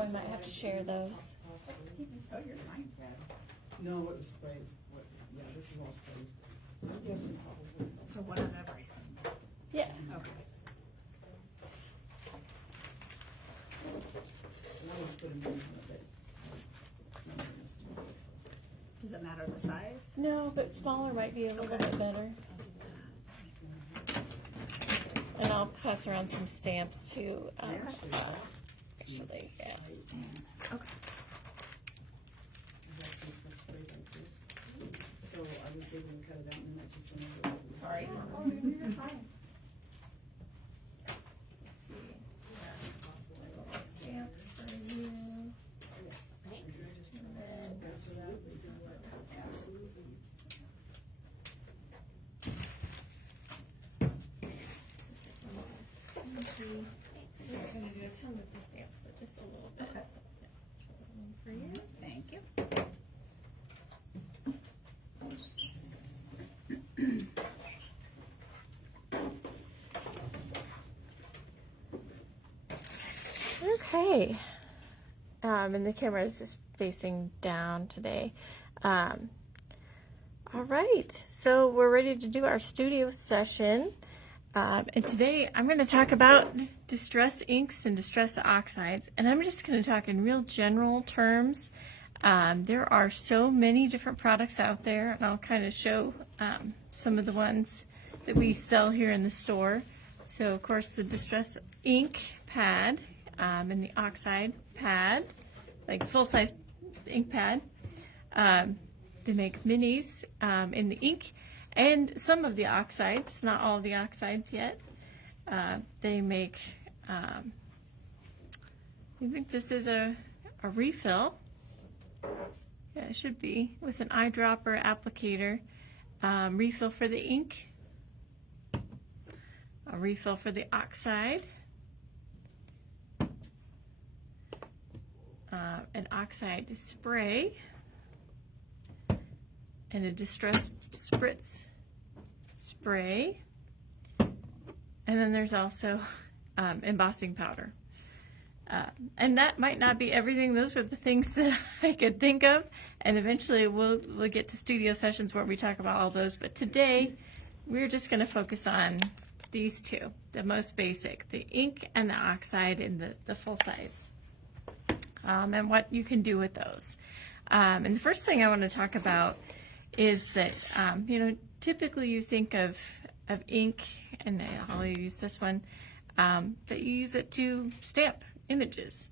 I might have to share those. Oh, you're fine. No, it was sprayed. Yeah, this is all sprayed. I'm guessing probably. So one of everything. Yeah. Okay. And I just put them in a bit. Does it matter the size? No, but smaller might be a little bit better. And I'll pass around some stamps too. Actually, yeah. Okay. So I was able to cut it out and that just went over. Sorry. Oh, you're fine. Let's see. Stamp for you. Thanks. Absolutely. We're not going to do a ton of the stamps, but just a little bit. Okay. For you. Thank you. Okay. And the camera is just facing down today. All right, so we're ready to do our studio session. And today I'm going to talk about distress inks and distress oxides. And I'm just going to talk in real general terms. There are so many different products out there, and I'll kind of show some of the ones that we sell here in the store. So, of course, the distress ink pad and the oxide pad, like full-size ink pad. They make minis in the ink and some of the oxides, not all the oxides yet. They make, I think this is a refill. Yeah, it should be, with an eyedropper applicator. Refill for the ink. A refill for the oxide. An oxide spray. And a distress spritz spray. And then there's also embossing powder. And that might not be everything. Those were the things that I could think of. And eventually we'll get to studio sessions where we talk about all those. But today we're just going to focus on these two, the most basic, the ink and the oxide in the full size. And what you can do with those. And the first thing I want to talk about is that, typically you think of ink, and I'll use this one, that you use it to stamp images.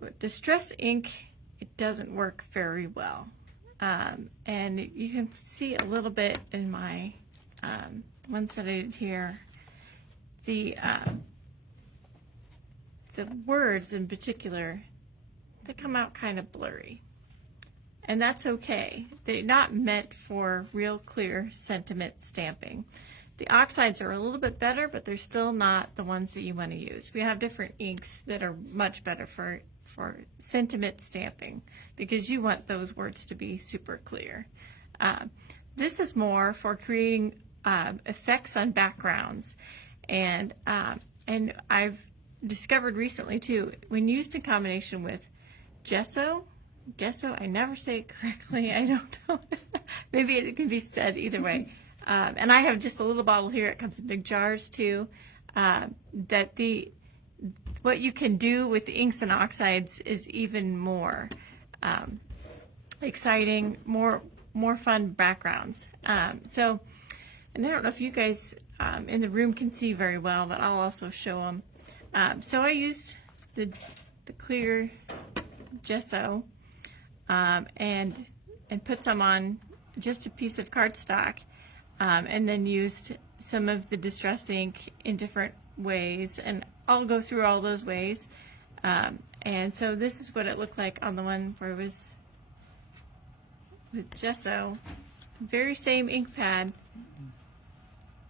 With distress ink, it doesn't work very well. And you can see a little bit in my ones that I did here. The words in particular, they come out kind of blurry. And that's okay. They're not meant for real clear sentiment stamping. The oxides are a little bit better, but they're still not the ones that you want to use. We have different inks that are much better for sentiment stamping because you want those words to be super clear. This is more for creating effects on backgrounds. And I've discovered recently too, when used in combination with gesso, I never say it correctly, I don't know. Maybe it can be said either way. And I have just a little bottle here, it comes in big jars too, that what you can do with the inks and oxides is even more exciting, more fun backgrounns. And I don't know if you guys in the room can see very well, but I'll also show them. So I used the clear gesso and put some on just a piece of cardstock, and then used some of the distress ink in different ways, and I'll go through all those ways. And so this is what it looked like on the one where it was with gesso, very same ink pad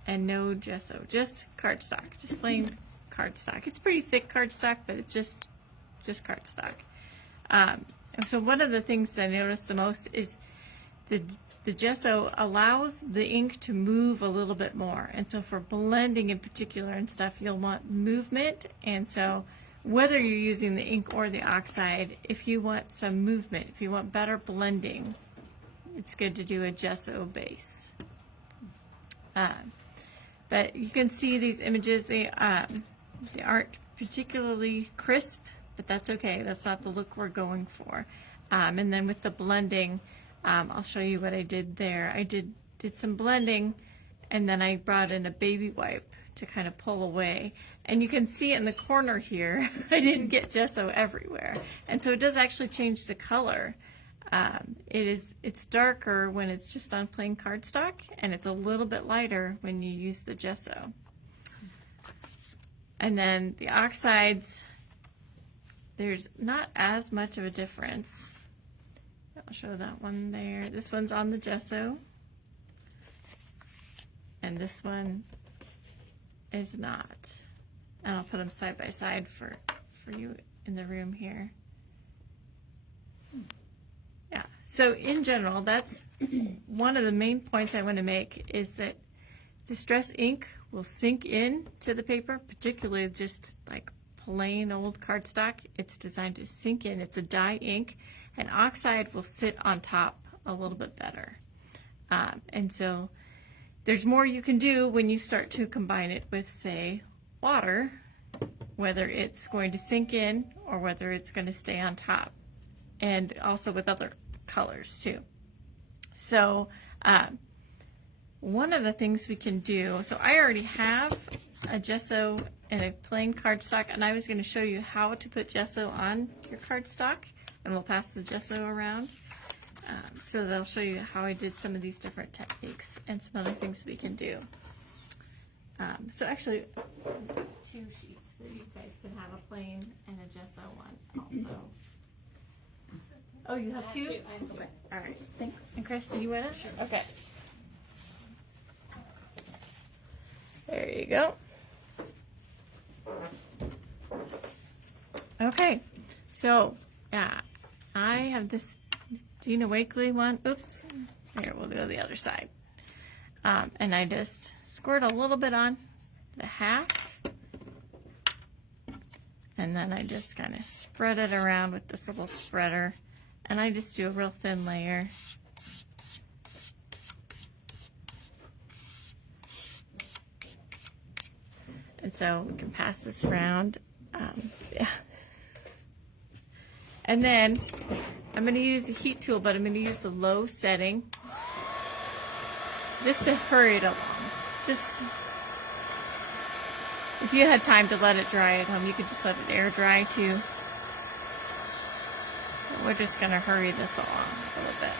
and no gesso, just cardstock, just plain cardstock. It's pretty thick cardstock, but it's just cardstock. So one of the things that I noticed the most is the gesso allows the ink to move a little bit more, and so for blending in particular and stuff, you'll want movement. And so whether you're using the ink or the oxide, if you want some movement, if you want better blending, it's good to do a gesso base. But you can see these images, they aren't particularly crisp, but that's okay. That's not the look we're going for. And then with the blending, I'll show you what I did there. I did some blending, and then I brought in a baby wipe to kind of pull away. And you can see in the corner here, I didn't get gesso everywhere. And so it does actually change the color. It's darker when it's just on plain cardstock, and it's a little bit lighter when you use the gesso. And then the oxides, there's not as much of a difference. I'll show that one there. This one's on the gesso, and this one is not. And I'll put them side by side for you in the room here. Yeah, so in general, that's one of the main points I want to make, is that distress ink will sink in to the paper, particularly just like plain old cardstock. It's designed to sink in. It's a dye ink, and oxide will sit on top a little bit better. And so there's more you can do when you start to combine it with, say, water, whether it's going to sink in or whether it's going to stay on top, and also with other colors too. So one of the things we can do, so I already have a gesso and a plain cardstock, and I was going to show you how to put gesso on your cardstock, and we'll pass the gesso around. So that I'll show you how I did some of these different techniques and some other things we can do. So actually, 2 sheets so you guys can have a plain and a gesso one also. Oh, you have 2? I have 2. Okay. All right. Thanks. And Chris, do you want it? Sure. Okay. There you go. Okay. So, I have this Gina Wakely one. Oops. Here, we'll go the other side. And I just squirt a little bit on the half. And then I just kind of spread it around with this little spreader. And I just do a real thin layer. And so we can pass this around. Yeah. And then I'm going to use the heat tool, but I'm going to use the low setting just to hurry it along. Just, if you had time to let it dry at home, you could just let it air dry too. We're just going to hurry this along a little bit.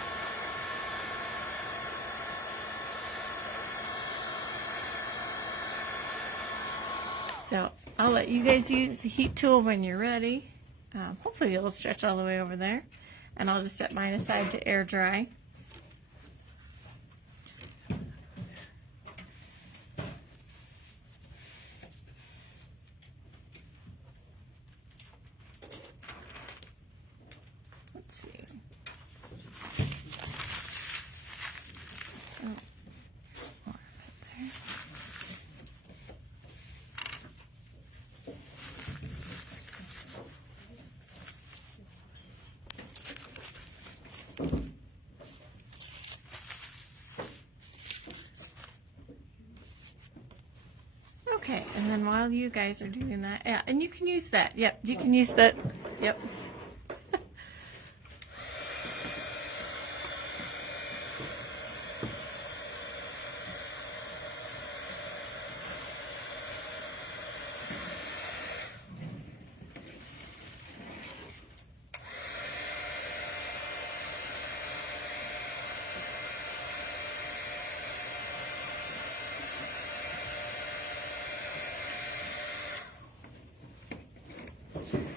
So I'll let you guys use the heat tool when you're ready. Hopefully it'll stretch all the way over there. And I'll just set mine aside to air dry. Let's see. Oh, more right there. Okay, and then while you guys are doing that, yeah, and you can use that. Yep, you can use that. Yep.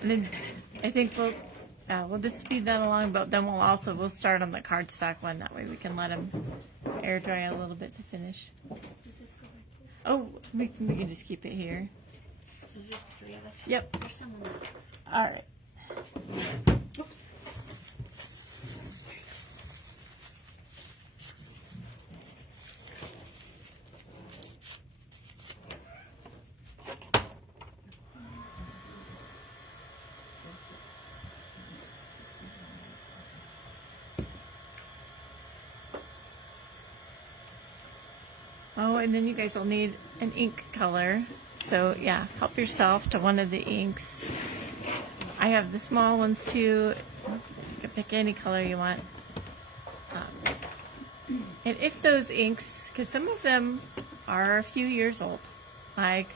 And then I think we'll just speed that along, but then we'll start on the cardstock one. That way we can let them air dry a little bit to finish. Does this go back here? Oh, we can just keep it here. So just 3 of us? Yep. There's someone else. All right. Oops. Oh, and then you guys will need an ink color. So yeah, help yourself to one of the inks. I have the small ones too. You can pick any color you want. And if those inks, because some of them are a few years old, like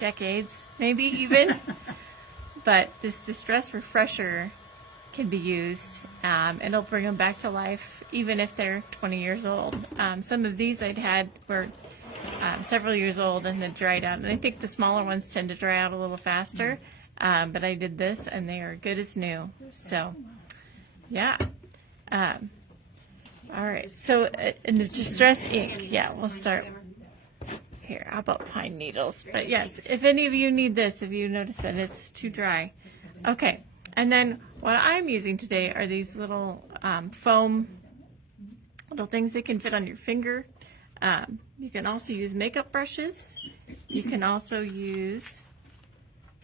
decades, maybe even, but this Distress Refresher can be used, and it'll bring them back to life, even if they're 20 years old. Some of these I'd had were several years old and had dried out, and I think the smaller ones tend to dry out a little faster, but I did this, and they are good as new. So, yeah. All right, so in the Distress ink, yeah, we'll start here. How about pine needles? But yes, if any of you need this, if you notice that it's too dry. Okay, and then what I'm using today are these little foam little things that can fit on your finger. You can also use makeup brushes. You can also use,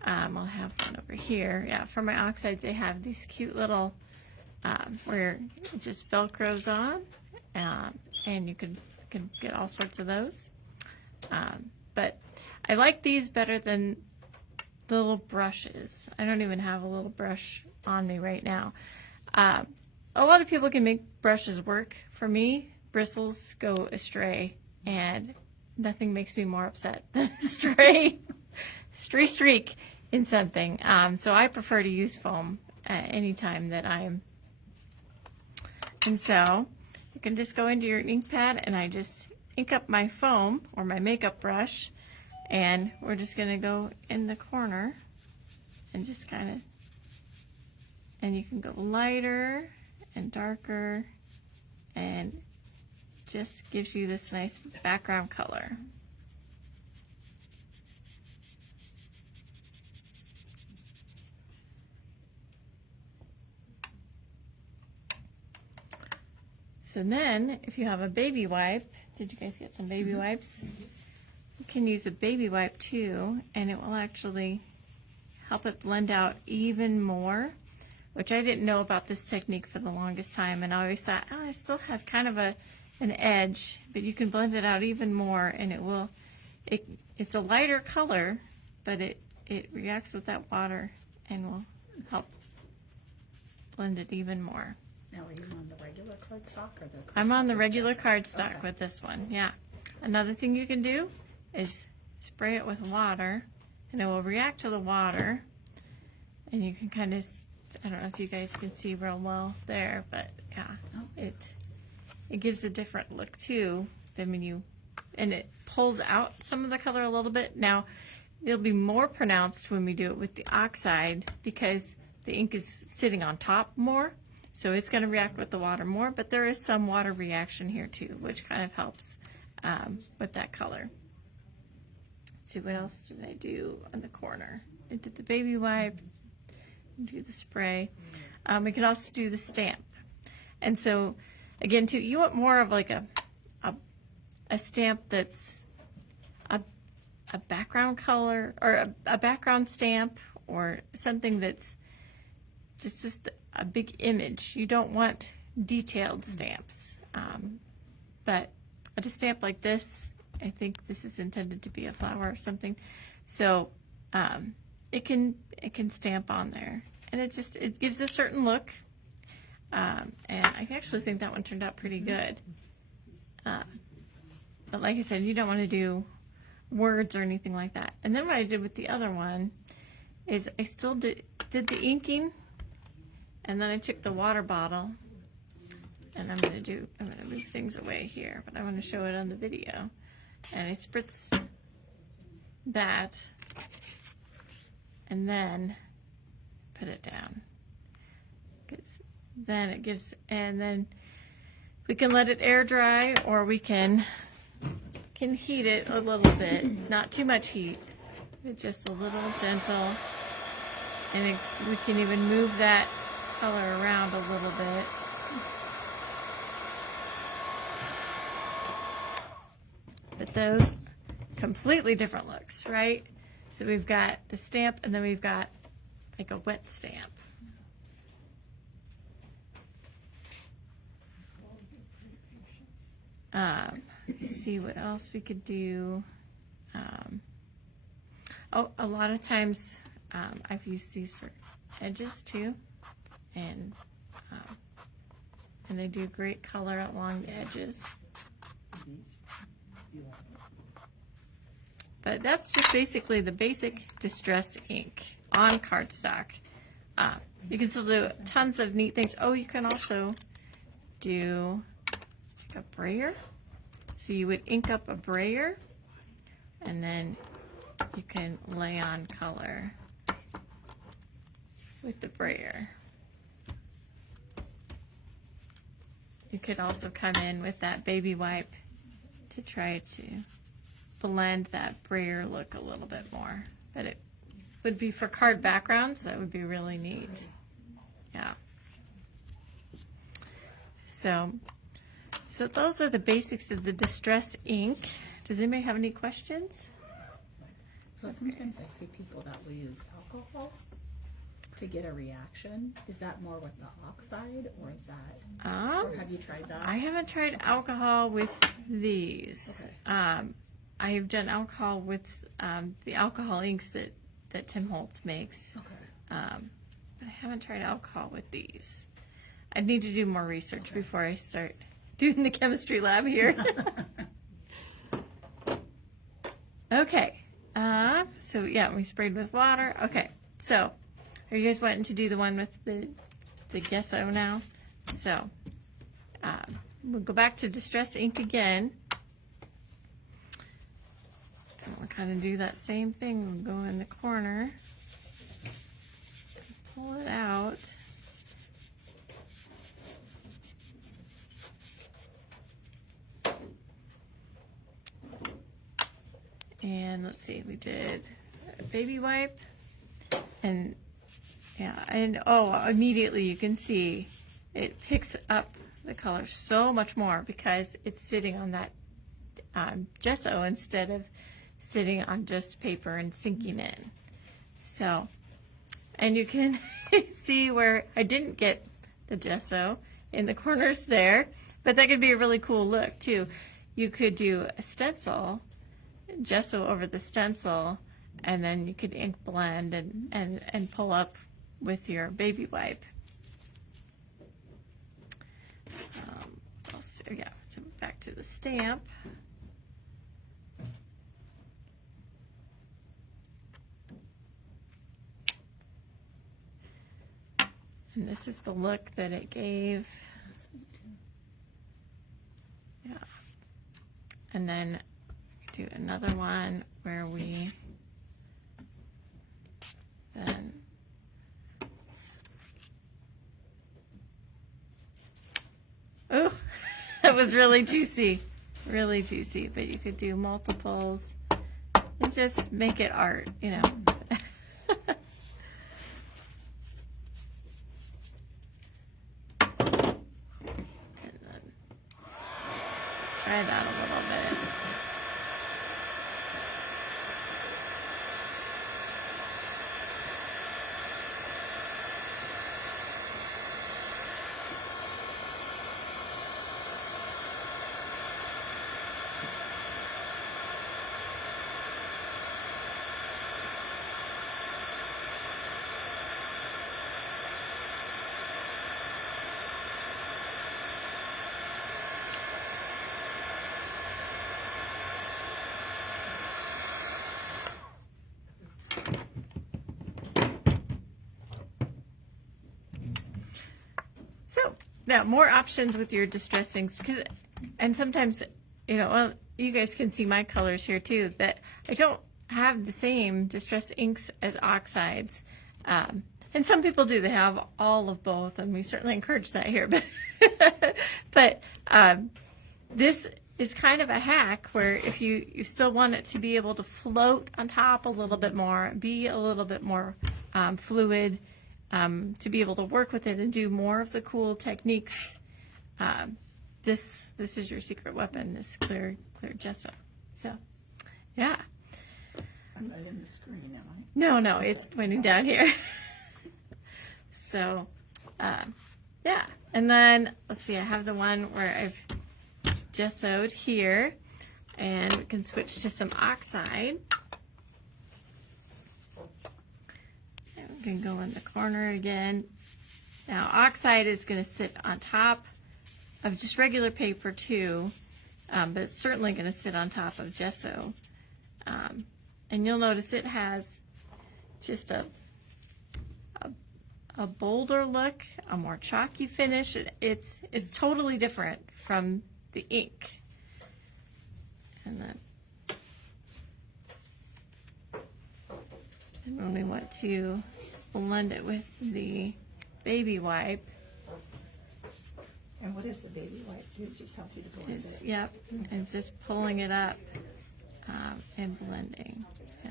I'll have one over here. Yeah, for my oxides, I have these cute little where it just velcros on, and you can get all sorts of those. But I like these better than the little brushes. I don't even have a little brush on me right now. A lot of people can make brushes work. For me, bristles go astray, and nothing makes me more upset than a stray streak in something. So I prefer to use foam anytime that I'm. And so you can just go into your ink pad, and I just ink up my foam or my makeup brush, and we're just going to go in the corner and just kind of, and you can go lighter and darker, and just gives you this nice background color. So then, if you have a baby wipe, did you guys get some baby wipes? You can use a baby wipe too, and it will actually help it blend out even more, which I didn't know about this technique for the longest time, and I always thought, oh, I still have kind of an edge, but you can blend it out even more, and it's a lighter color, but it reacts with that water and will help blend it even more. Now, are you on the regular cardstock or the? I'm on the regular cardstock with this one, yeah. Another thing you can do is spray it with water, and it will react to the water, and you can kind of, I don't know if you guys can see real well there, but yeah, it gives a different look too than when you, and it pulls out some of the color a little bit. Now, it'll be more pronounced when we do it with the oxide because the ink is sitting on top more. So it's going to react with the water more, but there is some water reaction here too, which kind of helps with that color. Let's see, what else did I do on the corner? I did the baby wipe, do the spray. We can also do the stamp. And so, again, too, you want more of like a stamp that's a background color, or a background stamp, or something that's just a big image. You don't want detailed stamps. But a stamp like this, I think this is intended to be a flower or something. So it can stamp on there, and it gives a certain look. And I actually think that one turned out pretty good. But like I said, you don't want to do words or anything like that. And then what I did with the other one is I still did the inking. And then I took the water bottle, and I'm going to move things away here, but I want to show it on the video. And I spritz that, and then put it down. Because then it gives, and then we can let it air dry, or we can heat it a little bit. Not too much heat, but just a little gentle. And we can even move that color around a little bit. But those completely different looks, right? So we've got the stamp, and then we've got like a wet stamp. Let's see what else we could do. Oh, a lot of times I've used these for edges too, and they do great color along the edges. But that's just basically the basic distress ink on cardstock. You can still do tons of neat things. Oh, you can also do a brayer. So you would ink up a brayer, and then you can lay on color with the brayer. You could also come in with that baby wipe to try to blend that brayer look a little bit more. But it would be for card backgrounds. That would be really neat. Yeah. So those are the basics of the distress ink. Does anybody have any questions? So sometimes I see people that will use alcohol to get a reaction. Is that more with the oxide, or is that, or have you tried that? I haven't tried alcohol with these. Okay. I have done alcohol with the alcohol inks that Tim Holtz makes. Okay. But I haven't tried alcohol with these. I'd need to do more research before I start doing the chemistry lab here. Okay. So yeah, we sprayed with water. Okay. So are you guys wanting to do the one with the gesso now? So we'll go back to distress ink again. And we'll kind of do that same thing. We'll go in the corner, pull it out. And let's see, we did a baby wipe, and yeah, and oh, immediately you can see it picks up the color so much more because it's sitting on that gesso instead of sitting on just paper and sinking in. So, and you can see where I didn't get the gesso in the corners there, but that could be a really cool look too. You could do a stencil, gesso over the stencil, and then you could ink blend and pull up with your baby wipe. Yeah, so back to the stamp. And this is the look that it gave. Yeah. And then do another one where we then oh, that was really juicy, but you could do multiples and just make it art, you know. And then try that a little bit. So now more options with your distress inks, because, and sometimes, you know, well, you guys can see my colors here too, that I don't have the same distress inks as oxides. And some people do, they have all of both, and we certainly encourage that here. But this is kind of a hack where if you still want it to be able to float on top a little bit more, be a little bit more fluid, to be able to work with it and do more of the cool techniques, this is your secret weapon, this clear gesso. So, yeah. I'm not in the screen, am I? No, it's pointing down here. So, yeah. And then, let's see, I have the one where I've gessoed here. And we can switch to some oxide. And we can go in the corner again. Now, oxide is going to sit on top of just regular paper too, but it's certainly going to sit on top of gesso. And you'll notice it has just a bolder look, a more chalky finish. It's totally different from the ink. And when we want to blend it with the baby wipe, And what is the baby wipe? It just help you to blend it. yep, it's just pulling it up and blending. Yeah.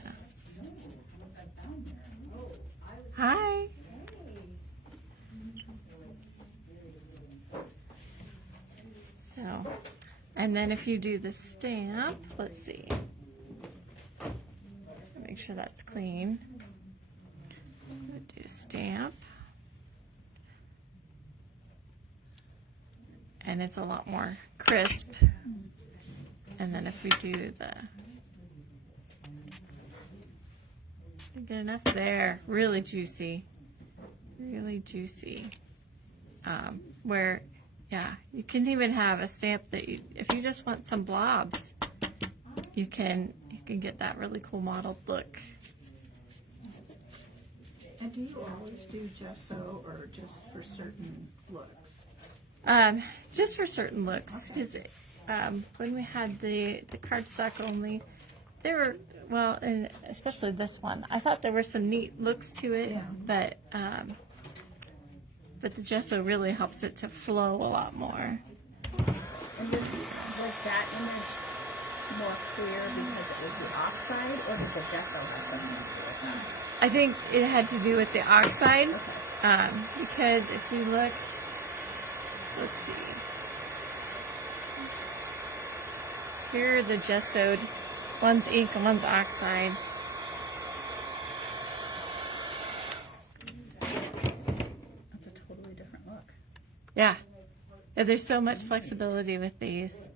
Hi. So, and then if you do the stamp, let's see. Make sure that's clean. Do a stamp. And it's a lot more crisp. And then if we do the, good enough there, really juicy, where, yeah, you can even have a stamp that you, if you just want some blobs, you can get that really cool mottled look. And do you always do gesso or just for certain looks? Just for certain looks, because when we had the cardstock only, there were, well, and especially this one, I thought there were some neat looks to it, Yeah. but the gesso really helps it to flow a lot more. And was that image more clear because it was the oxide, or did the gesso have something to do with that? I think it had to do with the oxide, because if you look, let's see, here are the gessoed, one's ink and one's oxide. That's a totally different look. Yeah, there's so much flexibility with these.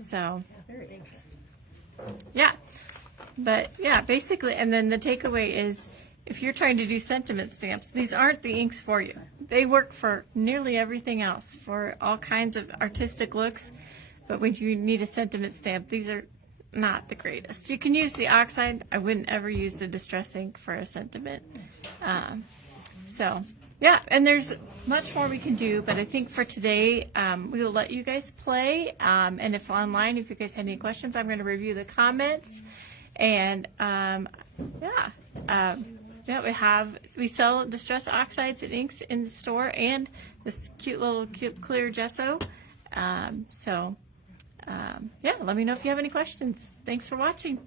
So, Very interesting. yeah. But yeah, basically, and then the takeaway is, if you're trying to do sentiment stamps, these aren't the inks for you. They work for nearly everything else, for all kinds of artistic looks. But when you need a sentiment stamp, these are not the greatest. You can use the oxide. I wouldn't ever use the distress ink for a sentiment. So, yeah, and there's much more we can do, but I think for today, we will let you guys play. And if online, if you guys have any questions, I'm going to review the comments. And we sell distress oxides and inks in the store, and this cute clear gesso. Let me know if you have any questions. Thanks for watching.